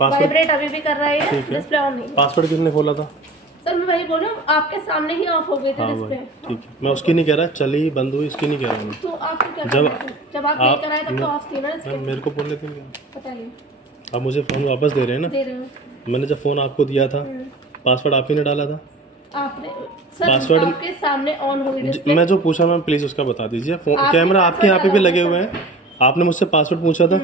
Vibrate अभी भी कर रहा है, ठीक है। डिस्प्ले ऑन नहीं। पासवर्ड किसने खोला था? सर मैं वही बोल रही हूँ, आपके सामने ही ऑफ हो गई थी हाँ डिस्प्ले। भाई ठीक है, मैं उसकी नहीं कह रहा, चली बंद हुई इसकी नहीं कह रहा हूँ। तो आपको क्या जब करना था? जब आप लेकर आए तब तो ऑफ थी ना डिस्प्ले। मेरे को बोलने थे क्या? बताइए। आप मुझे फ़ोन वापस दे रहे हैं ना? दे रहे हो। मैंने जब फ़ोन आपको दिया था पासवर्ड आप ही ने डाला था? आपने सर पासवर्ड आपके सामने ऑन हुई डिस्प्ले। मैं जो पूछा मैम प्लीज़ उसका बता दीजिए। आपने कैमरा आपके यहाँ पे भी पासवर्ड लगे डाला हुए हैं, आपने मुझसे पासवर्ड पूछा था,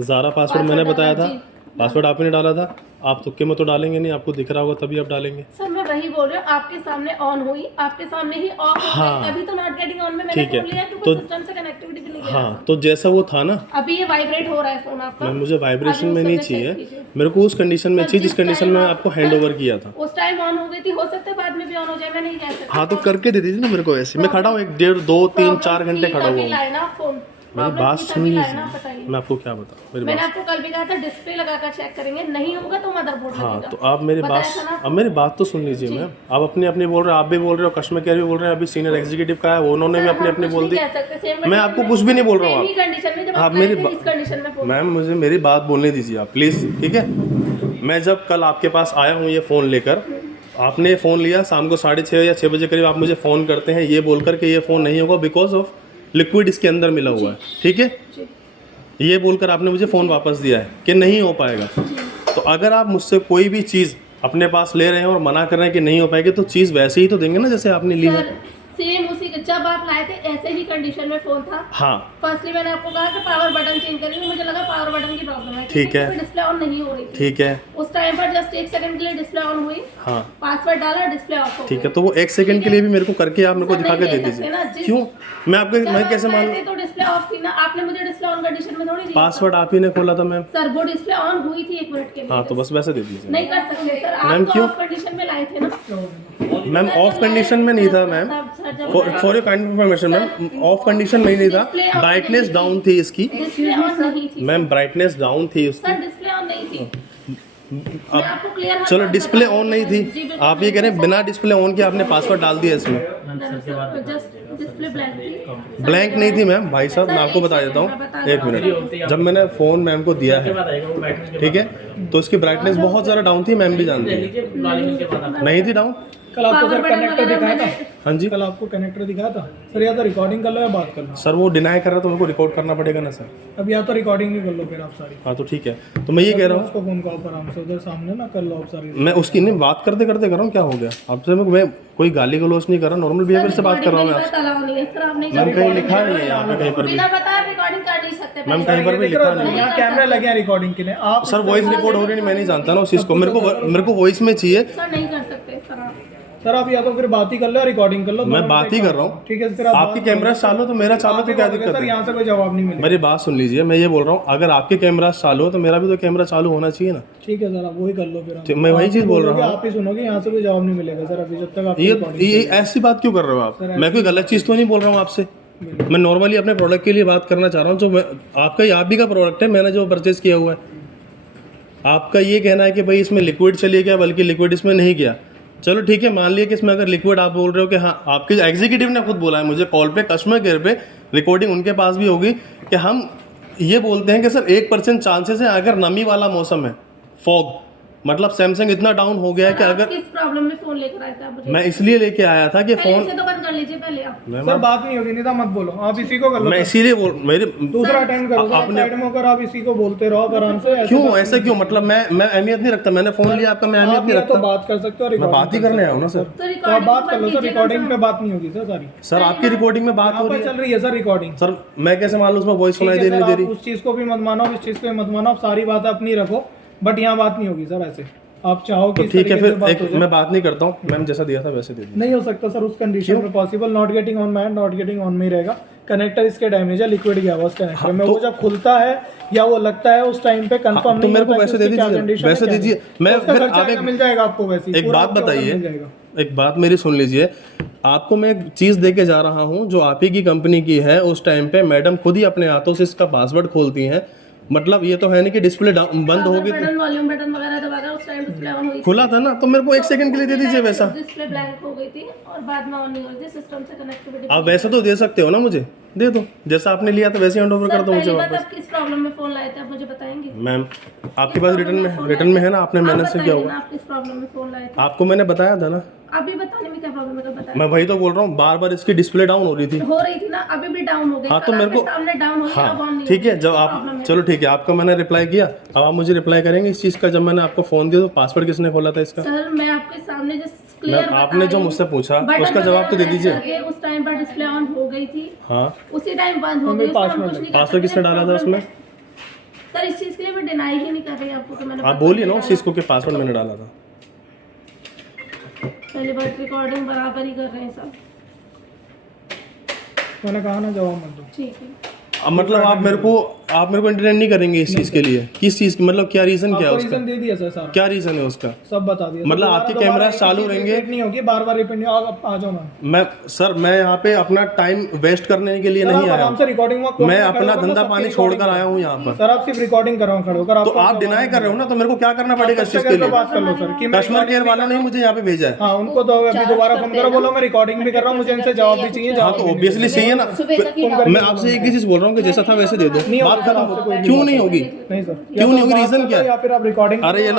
ज़ारा पासवर्ड मैंने पासवर्ड बताया डाला, था, जी। पासवर्ड आपने डाला था। आप तुक्के में तो डालेंगे नहीं, आपको दिख रहा होगा तभी आप डालेंगे। सर मैं वही बोल रही हूँ, आपके सामने ऑन हुई, आपके सामने ही ऑफ हो हाँ। गई। अभी तो नॉट गेटिंग ऑन में मैंने ठीक है, फोन लिया क्योंकि तो सिस्टम से कनेक्टिविटी के लिए गया हाँ था। तो जैसा वो था ना, अभी ये वाइब्रेट हो रहा है फोन आपका। मैं मुझे वाइब्रेशन अभी में उस नहीं समय चेक चाहिए, कीजिए। मेरे को उस कंडीशन में सर, चाहिए जिस जिस कंडीशन टाइम में आप- आपको हैंड ओवर किया था। उस टाइम ऑन हो गई थी, हो सकता है बाद में भी ऑन हो जाए, मैं नहीं कह सकती। हाँ तो करके दे दीजिए ना मेरे को ऐसे। मैं खड़ा हूँ 1 डेढ़ 2 3 4 घंटे खड़ा हुआ हूँ। लाए ना फोन, मेरी बात सुन लीजिए, बताइए। मैं आपको क्या बताऊँ, मेरी मैंने बात। आपको कल भी कहा था डिस्प्ले लगाकर चेक करेंगे, नहीं होगा तो मदरबोर्ड हाँ लगेगा। तो आप मेरी बात, बताया था ना आपको? अब मेरी बात तो सुन लीजिए मैम। आप अपनी अपनी बोल रहे हो, आप भी बोल रहे हो, कस्टमर केयर भी बोल रहे हैं, अभी सीनियर एग्जीक्यूटिव का है उन्होंने भी सर, अपनी हम अपनी कुछ बोल नहीं दी। कह सकते, सेम मैं आपको कुछ भी नहीं बोल रहा हूँ। सेम ही कंडीशन में जब आप आप मेरी लाए थे, इस कंडीशन में फोन। मैम मुझे मेरी बात बोलने दीजिए आप प्लीज़, ठीक है। मैं जब कल आपके पास आया हूँ ये फ़ोन लेकर, आपने फ़ोन लिया शाम को 6:30 या 6 बजे करीब, आप मुझे फ़ोन करते हैं ये बोलकर के ये फ़ोन नहीं होगा बिकॉज ऑफ लिक्विड इसके अंदर मिला हुआ है, ठीक है। जी। ये बोलकर आपने मुझे फ़ोन वापस दिया है कि नहीं हो पाएगा। तो अगर आप मुझसे कोई भी चीज़ अपने पास ले रहे हैं और मना कर रहे हैं कि नहीं हो पाएगी, तो चीज़ वैसे ही तो देंगे ना जैसे आपने ली है। सर सेम उसी जब आप लाए थे ऐसे ही कंडीशन में फोन था। हाँ फर्स्टली मैंने आपको कहा कि पावर बटन चेंज करेंगे, मुझे लगा पावर बटन की प्रॉब्लम है, ठीक है। डिस्प्ले ऑन नहीं हो रही थी। ठीक है। उस टाइम पर जस्ट 1 सेकंड के लिए डिस्प्ले ऑन हुई, हाँ पासवर्ड डाला, डिस्प्ले ऑफ हो ठीक गई। है, तो वो 1 सेकंड के लिए भी मेरे को करके आप मेरे को सर, दिखा के नहीं दे दे सकते ना, दीजिए। जिस- क्यों? मैं कैसे जब मान आप लाए थे तो डिस्प्ले ऑफ थी ना, आपने मुझे डिस्प्ले ऑन कंडीशन में थोड़ी दिया था। पासवर्ड आप ही ने खोला था मैम। सर वो डिस्प्ले ऑन हुई थी 1 मिनट के लिए। हाँ तो बस वैसे दे दीजिए। नहीं कर सकते सर, मैम, आप तो क्यों? ऑफ कंडीशन में लाए थे ना। मैम ऑफ कंडीशन में नहीं था ma'am, for your kind information ma'am, of condition में नहीं था। ब्राइटनेस डाउन थी इसकी डिस्प्ले ऑन नहीं थी मैम, ब्राइटनेस डाउन थी उसकी। सर, डिस्प्ले ऑन नहीं थी। अब आपको क्लियर चलो डिस्प्ले ऑन नहीं थी, आप ये कह रहे हैं बिना डिस्प्ले ऑन के आपने पासवर्ड डाल दिया इसमें। जस्ट डिस्प्ले ब्लैंक थी। ब्लैंक नहीं थी मैम, भाई साहब मैं आपको बता देता हूँ 1 मिनट। जब मैंने फ़ोन मैम को दिया है, ठीक है, तो इसकी ब्राइटनेस बहुत ज़्यादा डाउन थी, मैम भी जानती है। नहीं थी डाउन। कल आपको सर कनेक्टर दिखाया था? हाँ जी कल आपको कनेक्टर दिखाया था सर? या तो रिकॉर्डिंग कर लो या बात कर लो। सर, वो डिनाई कर रहा है तो मेरे को रिकॉर्ड करना पड़ेगा ना सर। अब या तो रिकॉर्डिंग नहीं कर लो फिर आप सारी। हाँ तो ठीक है, तो मैं ये कह रहा हूँ, उसको फोन कॉल पर आराम से उधर सामने ना कर लो आप सारी। मैं उसकी नहीं बात करते करते कर रहा हूँ, क्या हो गया आपसे? मैं कोई गाली गलौज नहीं कर रहा, नॉर्मल बिहेवियर से बात कर रहा हूँ मैं आपसे। मैम कहीं लिखा नहीं है यहाँ पे कहीं पर भी। बिना बताए रिकॉर्डिंग कर नहीं सकते। मैम कहीं पर भी लिखा नहीं है। यहाँ कैमरे लगे हैं रिकॉर्डिंग के लिए। आप सर वॉइस रिकॉर्ड हो रही नहीं, मैं नहीं जानता ना उस चीज़ को, मेरे को वॉइस में चाहिए। सर नहीं कर सकते सर आप या तो फिर बात ही कर लो या रिकॉर्डिंग कर लो। मैं बात ही कर रहा हूँ, ठीक है फिर आप आपके कैमरा चालू तो मेरा चालू तो क्या दिक्कत सर? है? यहाँ से कोई जवाब नहीं मिलेगा। मेरी बात सुन लीजिए, मैं ये बोल रहा हूँ अगर आपके कैमरा चालू हो तो मेरा भी तो कैमरा चालू होना चाहिए ना। ठीक है सर, आप वही कर लो फिर। ठीक, मैं वही चीज़ बोल रहा हूँ। आप ही सुनोगे, यहाँ से कोई जवाब नहीं मिलेगा सर अभी जब तक आप ये ऐसी बात क्यों कर रहे हो आप? मैं कोई गलत चीज़ तो नहीं बोल रहा हूँ आपसे। मैं नॉर्मली अपने प्रोडक्ट के लिए बात करना चाह रहा हूँ, जो आपका ही आप भी का प्रोडक्ट है, मैंने जो परचेज किया हुआ है। आपका ये कहना है कि भाई इसमें लिक्विड चली गया, बल्कि लिक्विड इसमें नहीं गया। चलो ठीक है, मान लिया कि इसमें अगर लिक्विड आप बोल रहे हो कि हाँ, आपके एग्जीक्यूटिव ने खुद बोला है मुझे कॉल पे, कस्टमर केयर पे, रिकॉर्डिंग उनके पास भी होगी, कि हम ये बोलते हैं कि सर 1% चांसेस है अगर नमी वाला मौसम है, फॉग, मतलब सैमसंग इतना डाउन हो गया है कि अगर किस प्रॉब्लम में फोन लेकर आए थे आप? मुझे मैं इसलिए लेके आया था कि पहले फ़ोन से तो बंद कर लीजिए पहले आप। सर बात नहीं होगी, नहीं तो मत बोलो, आप इसी को कर लो। मैं इसीलिए बोल मेरे दूसरा अटेंड करो सर, अपने- साइड में होकर आप इसी को बोलते रहो आप आराम से। क्यों ऐसा क्यों? मतलब मैं अहमियत नहीं रखता, मैंने फ़ोन लिया आपका, मैं अहमियत आप नहीं या तो रखता। बात कर सकते हो, मैं बात ही करने आया हूँ ना सर। तो आप बात कर लो सर, रिकॉर्डिंग पे बात नहीं होगी सर सारी। सर आपकी रिकॉर्डिंग में बात हो यहाँ रही पर है चल रही है सर रिकॉर्डिंग। सर, मैं कैसे मान लूँ उसमें वॉइस सुनाई दे नहीं दे रही? उस चीज को भी मत मानो, इस चीज को भी मत मानो, आप सारी बात अपनी रखो, बट यहाँ बात नहीं होगी सर ऐसे। आप चाहो कि तो ठीक है, इस तरीके से फिर बात एक हो जाए। मैं बात नहीं करता हूँ, मैम जैसा दिया था वैसे दे दीजिए। नहीं हो सकता सर उस कंडीशन में पॉसिबल। नॉट गेटिंग ऑन में नॉट गेटिंग ऑन में ही रहेगा। कनेक्टर इसके डैमेज है, लिक्विड गया हुआ उस कनेक्टर में। वो जब खुलता है या वो लगता है उस टाइम पे कंफर्म तो नहीं मेरे को होता वैसे कि दे उसकी क्या दीजिए, condition है, वैसे क्या दीजिए। नहीं। मैं तो उसका फिर खर्चा आप एक मिल जाएगा आपको वैसे ही, एक पूरा बात आपको बताइए, मिल जाएगा। एक बात मेरी सुन लीजिए। आपको मैं एक चीज़ दे के जा रहा हूँ जो आप ही की कंपनी की है। उस टाइम पे मैडम खुद ही अपने हाथों से इसका पासवर्ड खोलती हैं मतलब ये तो है नहीं कि डिस्प्ले बंद हो गई, बटन वॉल्यूम बटन वगैरह दबाकर उस टाइम डिस्प्ले ऑन हुई, खुला था ना, तो मेरे को 1 सेकंड के लिए दे दीजिए वैसा। डिस्प्ले ब्लैंक हो गई थी और बाद में ऑन नहीं हुई थी, सिस्टम से कनेक्टिविटी। आप वैसा तो दे सकते हो ना, मुझे दे दो, जैसा आपने लिया था वैसे हैंड ओवर कर दो मुझे वापस। आप किस प्रॉब्लम में फोन लाए थे आप मुझे बताएंगे? मैम आपके पास रिटर्न में है ना, आपने मैंने से क्या हुआ, आप किस प्रॉब्लम में फोन लाए थे? आपको मैंने बताया था ना, अभी बताने में क्या प्रॉब्लम है, कब बताया? मैं वही तो बोल रहा हूँ, बार बार इसकी डिस्प्ले डाउन हो रही थी ना, अभी भी डाउन हो गई। हाँ, तो मेरे को सामने डाउन हुई, अब ऑन नहीं ठीक है, हुई। जब आप चलो ठीक है, आपका मैंने रिप्लाई किया, अब आप मुझे रिप्लाई करेंगे इस चीज़ का, जब मैंने आपको फ़ोन दिया तो पासवर्ड किसने खोला था इसका? सर मैं आपके सामने जस्ट क्लियर आपने जो मुझसे पूछा उसका जवाब तो दे दीजिए। उस टाइम पर डिस्प्ले ऑन हो गई थी, हाँ, उसी टाइम बंद हो गई, उसका हम कुछ नहीं कर पासवर्ड किसने डाला था उसमें? सर इस चीज के लिए मैं डिनाई ही नहीं कर रही आपको कि मैंने आप बोलिए ना उस चीज़ को कि पासवर्ड मैंने डाला था। पहले बार रिकॉर्डिंग बराबर ही कर रहे हैं सब, मैंने कहा ना जवाब मत दो। ठीक है। अब मतलब आप मेरे को इंटरटेन नहीं करेंगे इस चीज़ के लिए, किस चीज़ की, मतलब क्या रीज़न क्या है उसका, रीजन दे दिया सर सारा, क्या रीज़न है उसका? सब बता दिया। मतलब आपके कैमरास चालू रहेंगे, रिपीट नहीं होगी, बार बार रिपीट नहीं होगा। आ जाओ मैम। सर मैं यहाँ पे अपना टाइम वेस्ट करने के लिए नहीं आया आराम से रिकॉर्डिंग हूँ, मैं अपना धंधा पानी छोड़कर आया हूँ यहाँ पर। सर आप सिर्फ रिकॉर्डिंग कर रहा हूँ खड़े होकर, तो आप डिनाई कर रहे हो ना, तो मेरे को क्या करना पड़ेगा इस चीज़ के लिए? बात कर लो सर कि कस्टमर केयर वाला ने मुझे यहाँ पे भेजा है। हाँ उनको तो अभी दोबारा फोन करो, बोलो मैं रिकॉर्डिंग भी कर रहा हूँ, मुझे इनसे जवाब भी चाहिए। हाँ, तो ऑब्वियसली चाहिए ना, मैं आपसे एक ही चीज़ बोल रहा हूँ कि जैसा था वैसे दे दो, बात खत्म। क्यों नहीं होगी? नहीं सर, क्यों नहीं होगी? रीज़न क्या है? या फिर आप रिकॉर्डिंग अरे ये लो